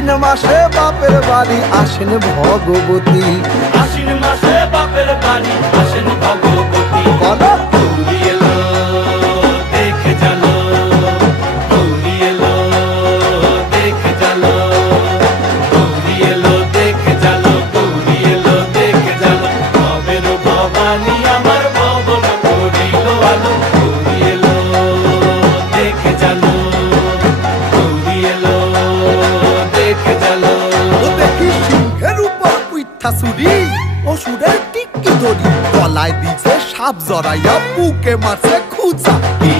আশ্বিন মাসে বাপের বাড়ি আসেন ভগবতী। আশ্বিন মাসে বাপের বাড়ি আসেন ভগবতী। বলো গৌরী এলো দেখে জালো, গৌরী এলো দেখে জালো, গৌরী এলো দেখে জালো, গৌরী এলো দেখে জালো। ভবের ভবানী আমার ভবন করিল আলো। গৌরী এলো দেখে জালো, গৌরী এলো দেখে জালো। ও দেখি সিংহের উপর উইঠা চুরি, অসুরের টিকি ধরি গলায় দিছে সাপ জড়াইয়া বুকে মারছে খুঁচা। কি